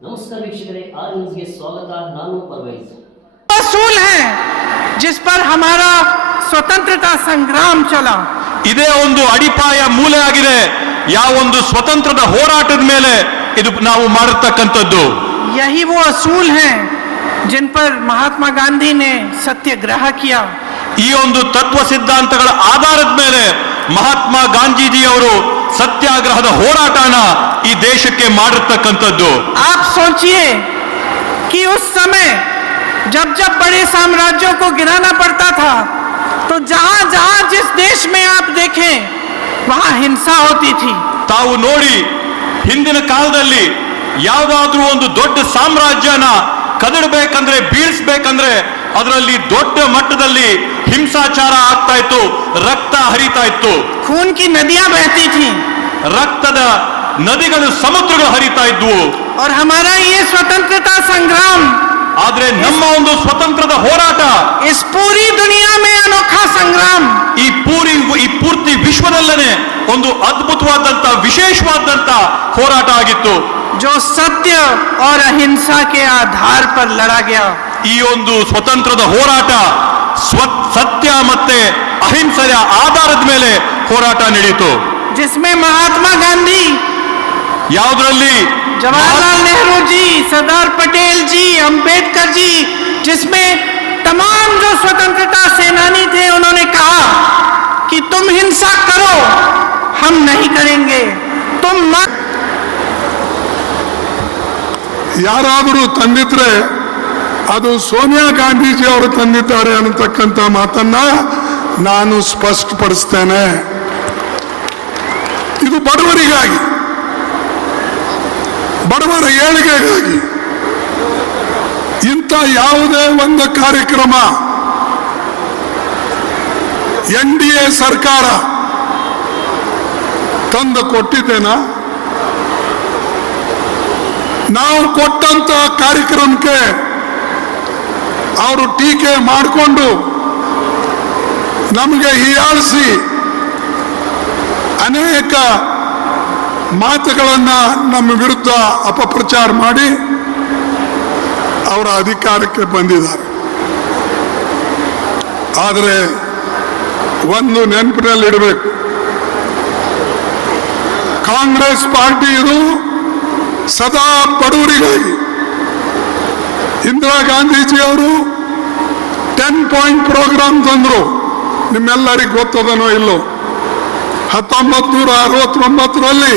नमस्कार वीक्षकरे R news ಗೆ ಸ್ವಾಗತ ನಾನು ಪರ್ವೇಜ್ असूल है जिस पर हमारा स्वतंत्रता संग्राम चला ಇದೇ ಒಂದು ಅಡಿಪಾಯ ಮೂಲೆ ಆಗಿದೆ ಯಾವ ಒಂದು ಸ್ವತಂತ್ರದ ಹೋರಾಟದ ಮೇಲೆ ಇದು ನಾವು ಮಾಡಿರತಕ್ಕಂತದ್ದು यही वो असूल हैं जिन पर महात्मा गांधी ने सत्याग्रह किया ಈ ಒಂದು ತತ್ವ ಸಿದ್ಧಾಂತಗಳ ಆಧಾರದ ಮೇಲೆ ಮಹಾತ್ಮ ಗಾಂಧೀಜಿ ಅವರು ಸತ್ಯಾಗ್ರಹದ ಹೋರಾಟನ ಈ ದೇಶಕ್ಕೆ ಮಾಡಿರತಕ್ಕಂತದ್ದು आप सोचिए कि उस समय जब जब बड़े साम्राज्यों को गिराना पड़ता था तो जहां जहां जिस देश में आप देखें वहां हिंसा होती थी ತಾವು ನೋಡಿ ಹಿಂದಿನ ಕಾಲದಲ್ಲಿ ಯಾವುದಾದ್ರೂ ಒಂದು ದೊಡ್ಡ ಸಾಮ್ರಾಜ್ಯನ ಕದಡಬೇಕಂದ್ರೆ ಬೀಳಿಸಬೇಕಂದ್ರೆ ಅದರಲ್ಲಿ ದೊಡ್ಡ ಮಟ್ಟದಲ್ಲಿ ಹಿಂಸಾಚಾರ ಆಗ್ತಾ ಇತ್ತು ರಕ್ತ ಹರಿತಾ ಇತ್ತು खून की नदियां बहती थी ರಕ್ತದ ನದಿಗಳು ಸಮುದ್ರಗಳು ಹರಿತಾ ಇದ್ವು और हमारा ये स्वतंत्रता संग्राम ಆದ್ರೆ ನಮ್ಮ ಒಂದು ಸ್ವತಂತ್ರದ ಹೋರಾಟ इस पूरी दुनिया में अनोखा संग्राम ಈ ಪೂರ್ತಿ ವಿಶ್ವದಲ್ಲೇ ಒಂದು ಅದ್ಭುತವಾದಂತ ವಿಶೇಷವಾದಂತ ಹೋರಾಟ ಆಗಿತ್ತು जो सत्य और अहिंसा के आधार पर लड़ा गया ಈ ಒಂದು ಸ್ವತಂತ್ರದ ಹೋರಾಟ ಸತ್ಯ ಮತ್ತೆ ಅಹಿಂಸೆಯ ಆಧಾರದ ಮೇಲೆ ಹೋರಾಟ ನಡೆಯಿತು जिसमें महात्मा गांधी ಯಾವುದರಲ್ಲಿ जवाहरलाल नेहरू जी सरदार पटेल जी अंबेडकर जी जिसमें तमाम जो स्वतंत्रता सेनानी थे उन्होंने कहा कि तुम हिंसा करो हम नहीं करेंगे तुम मत ಯಾರಾದರೂ ತಂದಿದ್ರೆ ಅದು ಸೋನಿಯಾ ಗಾಂಧೀಜಿ ಅವರು ತಂದಿದ್ದಾರೆ ಅನ್ನತಕ್ಕಂಥ ಮಾತನ್ನ ನಾನು ಸ್ಪಷ್ಟಪಡಿಸ್ತೇನೆ. ಇದು ಬಡವರಿಗಾಗಿ, ಬಡವರ ಏಳಿಗೆಗಾಗಿ ಇಂಥ ಯಾವುದೇ ಒಂದು ಕಾರ್ಯಕ್ರಮ NDA ಸರ್ಕಾರ ತಂದು ಕೊಟ್ಟಿದ್ದೇನಾ? ನಾವು ಕೊಟ್ಟಂತ ಕಾರ್ಯಕ್ರಮಕ್ಕೆ ಅವರು ಟೀಕೆ ಮಾಡಿಕೊಂಡು ನಮಗೆ ಹೀಯಾಳಿಸಿ ಅನೇಕ ಮಾತುಗಳನ್ನ ನಮ್ಮ ವಿರುದ್ಧ ಅಪಪ್ರಚಾರ ಮಾಡಿ ಅವರ ಅಧಿಕಾರಕ್ಕೆ ಬಂದಿದ್ದಾರೆ. ಆದರೆ ಒಂದು ನೆನಪಿನಲ್ಲಿಡಬೇಕು, ಕಾಂಗ್ರೆಸ್ ಪಾರ್ಟಿ ಇದು ಸದಾ ಬಡವರಿಗಾಗಿ. ಇಂದಿರಾ ಗಾಂಧೀಜಿ ಅವರು 10 ಪಾಯಿಂಟ್ ಪ್ರೋಗ್ರಾಮ್ ತಂದ್ರು, ನಿಮ್ಮೆಲ್ಲರಿಗೂ ಗೊತ್ತದನೋ ಇಲ್ಲೋ. 1969ರಲ್ಲಿ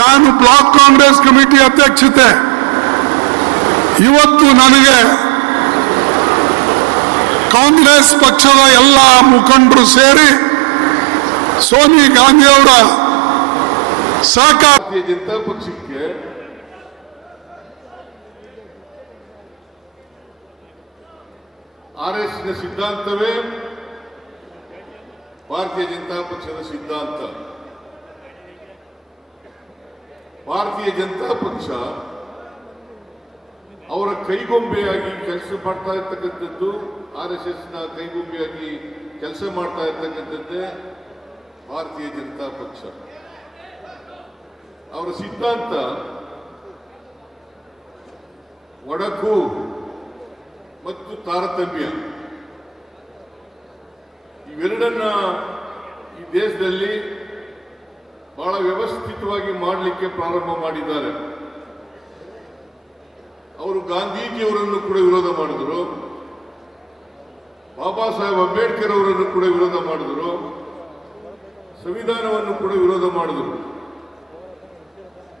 ನಾನು ಬ್ಲಾಕ್ ಕಾಂಗ್ರೆಸ್ ಕಮಿಟಿ ಅಧ್ಯಕ್ಷತೆ. ಇವತ್ತು ನನಗೆ ಕಾಂಗ್ರೆಸ್ ಪಕ್ಷದ ಎಲ್ಲ ಮುಖಂಡರು ಸೇರಿ ಸೋನಿಯಾ ಗಾಂಧಿ ಅವರ ಸಹಕಾರ ಭಾರತೀಯ ಜನತಾ ಪಕ್ಷಕ್ಕೆ RSS ಸಿದ್ಧಾಂತವೇ ಭಾರತೀಯ ಜನತಾ ಪಕ್ಷದ ಸಿದ್ಧಾಂತ. ಭಾರತೀಯ ಜನತಾ ಪಕ್ಷ ಅವರ ಕೈಗೊಂಬೆಯಾಗಿ ಕೆಲಸ ಮಾಡ್ತಾ ಇರ್ತಕ್ಕಂಥದ್ದು, RSSನ ಕೈಗೊಂಬೆಯಾಗಿ ಕೆಲಸ ಮಾಡ್ತಾ ಇರ್ತಕ್ಕಂಥದ್ದೇ ಭಾರತೀಯ ಜನತಾ ಪಕ್ಷ. ಅವರ ಸಿದ್ಧಾಂತ ಒಡಕು ಮತ್ತು ತಾರತಮ್ಯ ಇವೆರಡನ್ನ ಈ ದೇಶದಲ್ಲಿ ಬಹಳ ವ್ಯವಸ್ಥಿತವಾಗಿ ಮಾಡಲಿಕ್ಕೆ ಪ್ರಾರಂಭ ಮಾಡಿದ್ದಾರೆ. ಅವರು ಗಾಂಧೀಜಿಯವರನ್ನು ಕೂಡ ವಿರೋಧ ಮಾಡಿದರು, ಬಾಬಾ ಸಾಹೇಬ್ ಅಂಬೇಡ್ಕರ್ ಅವರನ್ನು ಕೂಡ ವಿರೋಧ ಮಾಡಿದರು, ಸಂವಿಧಾನವನ್ನು ಕೂಡ ವಿರೋಧ ಮಾಡಿದರು.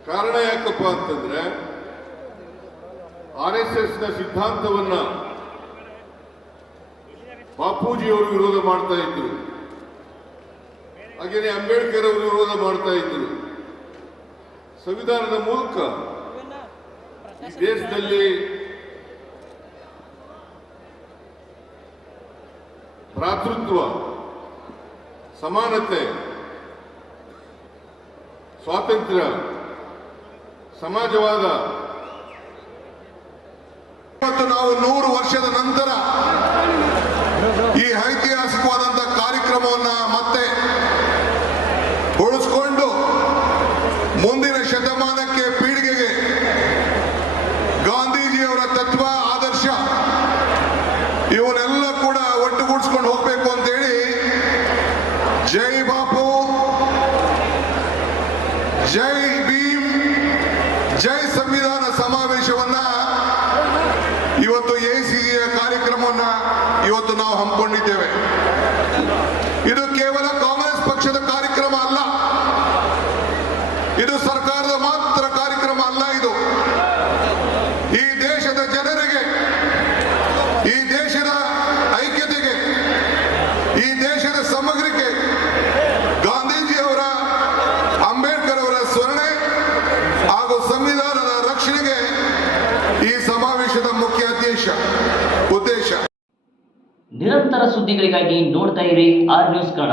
ಕಾರಣ ಯಾಕಪ್ಪ ಅಂತಂದ್ರೆ RSSನ ಸಿದ್ಧಾಂತವನ್ನ ಬಾಪೂಜಿಯವರು ವಿರೋಧ ಮಾಡ್ತಾ ಇದ್ರು, ಹಾಗೆಯೇ ಅಂಬೇಡ್ಕರ್ ಅವರು ವಿರೋಧ ಮಾಡ್ತಾ ಇದ್ರು. ಸಂವಿಧಾನದ ಮೂಲಕ ಈ ದೇಶದಲ್ಲಿ ಭ್ರಾತೃತ್ವ, ಸಮಾನತೆ, ಸ್ವಾತಂತ್ರ್ಯ, ಸಮಾಜವಾದ ಇವತ್ತು ನಾವು 100 ವರ್ಷದ ನಂತರ ಈ ಐತಿಹಾಸಿಕವಾದಂತಹ ಕಾರ್ಯಕ್ರಮವನ್ನ ಮತ್ತೆ ಉಳಿಸ್ಕೊಂಡು ಮುಂದಿನ ಶತಮಾನಕ್ಕೆ ಪೀಳಿಗೆಗೆ ಜೈ ಸಂವಿಧಾನ ಸಮಾವೇಶವನ್ನ ಇವತ್ತು ಎಸಿಸಿಯ ಕಾರ್ಯಕ್ರಮವನ್ನ ಇವತ್ತು ನಾವು ಹಮ್ಮಿಕೊಂಡಿದ್ದೇವೆ. ಇದು ಕೇವಲ ಕಾಂಗ್ರೆಸ್ ಪಕ್ಷದ ಕಾರ್ಯಕ್ರಮ ಅಲ್ಲ, ಇದು ಸರ್ಕಾರದ ಮಾತ್ರ ಕಾರ್ಯಕ್ರಮ ಅಲ್ಲ. ಇದು ಈ ದೇಶದ ಜನರಿಗೆ, ಈ ದೇಶದ ಐಕ್ಯತೆಗೆ, ಈ ದೇಶದ ಸಮಗ್ರಕ್ಕೆ, ಗಾಂಧೀಜಿಯವರ, ಅಂಬೇಡ್ಕರ್ ಅವರ ಸ್ಮರಣೆ ಹಾಗೂ ಸಂವಿಧಾನದ ರಕ್ಷಣೆಗೆ ಈ ಸಮಾವೇಶದ ಮುಖ್ಯ ಉದ್ದೇಶ. ನಿರಂತರ ಸುದ್ದಿಗಳಿಗಾಗಿ ನೋಡ್ತಾ ಇರಿ ಆರ್ ನ್ಯೂಸ್ ಕನ್ನಡ.